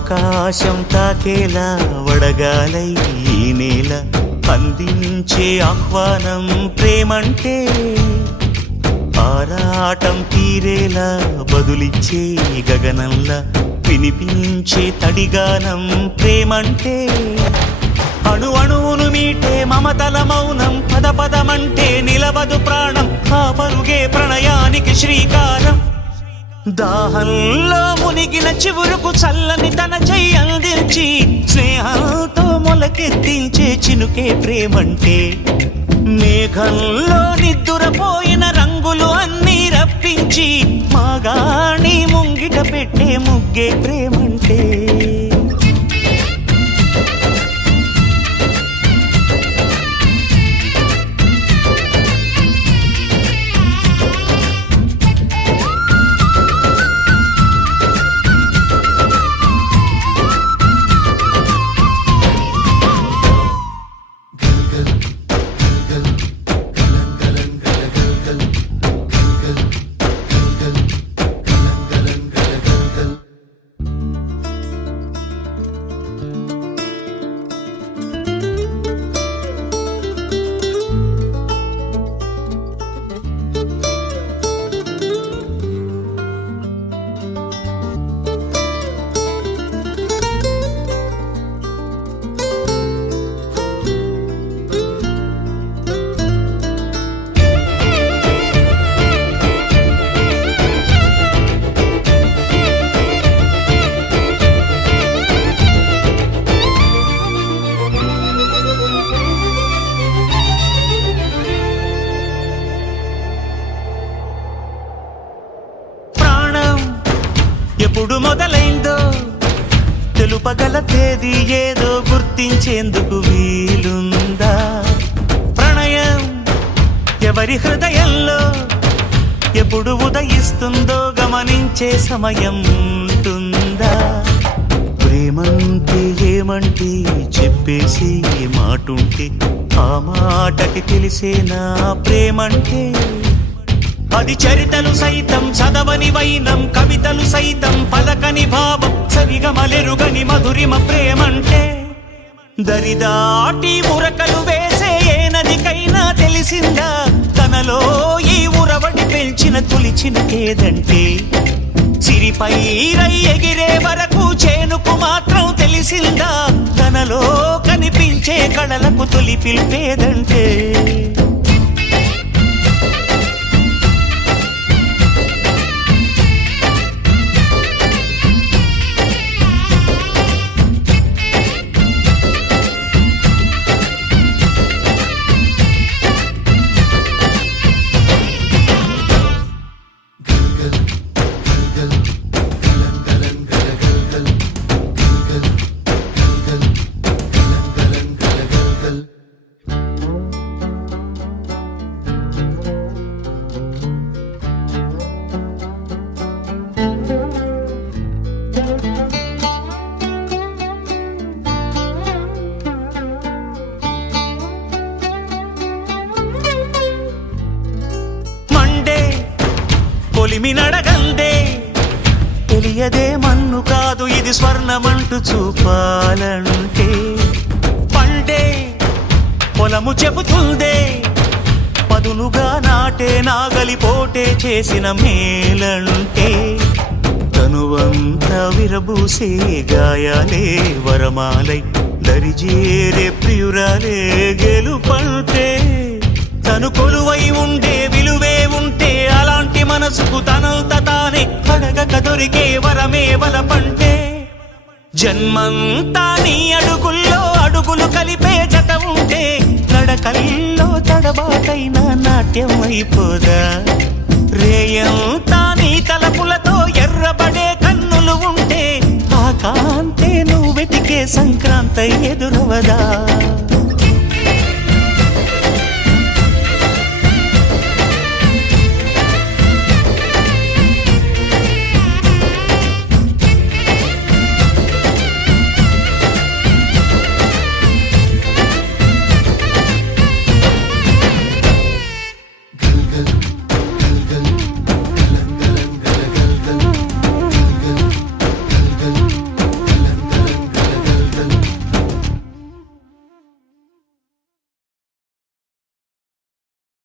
ఆకాశం తాకేలా వడగాలై ఈ నేల అందించే ఆహ్వానం ప్రేమంటే ఆరాటం తీరేలా బదులిచ్చే గగనంలా వినిపించే తడిగానం ప్రేమంటే అణు అణువును మీటే మమతల మౌనం పద పదమంటే నిలవదు ప్రాణం ఆ పరుగే ప్రణయానికి శ్రీకారం దాహంలో మునిగిన చివురుకు చల్లని తన చెయ్యి అందించి స్నేహంతో మొలకెత్తించే చినుకే ప్రేమంటే మేఘంలో నిద్దురపోయిన రంగులు అన్నీ రప్పించి మాగాణి ముంగిట పెట్టే ముగ్గే ప్రేమంటే ఎప్పుడు మొదలైందో తెలుపగల తేదీ ఏదో గుర్తించేందుకు వీలుందా ప్రణయం ఎవరి హృదయంలో ఎప్పుడు ఉదయిస్తుందో గమనించే సమయం ఉంటుందా ప్రేమంటే ఏమంటే చెప్పేసి మాటుంటే ఆ మాటకి తెలిసేనా ప్రేమంటే అది చరితలు సైతం చదవని వైనం కవితలు సైతం పలకని భావం సరిగమలెరుగని మధురిమ ప్రేమంటే దరిదాటి ఉరకలు వేసే ఏ నదికైనా తెలిసిందా తనలో ఈ ఉరవడి పెంచిన తొలిచిన కేదంటే సిరిపై రై ఎగిరే వరకు చేనుకు మాత్రం తెలిసిందా తనలో కనిపించే కళలకు తొలి పిలిపేదంటే కొలిమినడగందే తెలియదే మన్ను కాదు ఇది స్వర్ణమంటూ చూపాలంటే పండే పొలము చెబుతుందే పదునుగా నాటే నాగలి పోటే చేసిన మేలంటే తనువంతా విరబూసే గాయాలే వరమాలై దరిజేరే ప్రియురాలే గెలుపంటే తను కొలువై ఉండే విలువే ఉంటే అలాంటి మనసుకు తనంత తానే అడగక దొరికే వరమే వలపంటే జన్మంతా నీ అడుగుల్లో అడుగులు కలిపే జత ఉంటే నడకల్లో తడబాటైన నాట్యం అయిపోదా రేయంతా నీ తలపులతో ఎర్రబడే కన్నులు ఉంటే ఆ కాంతే నువ్వు వెతికే సంక్రాంతి ఎదురవదా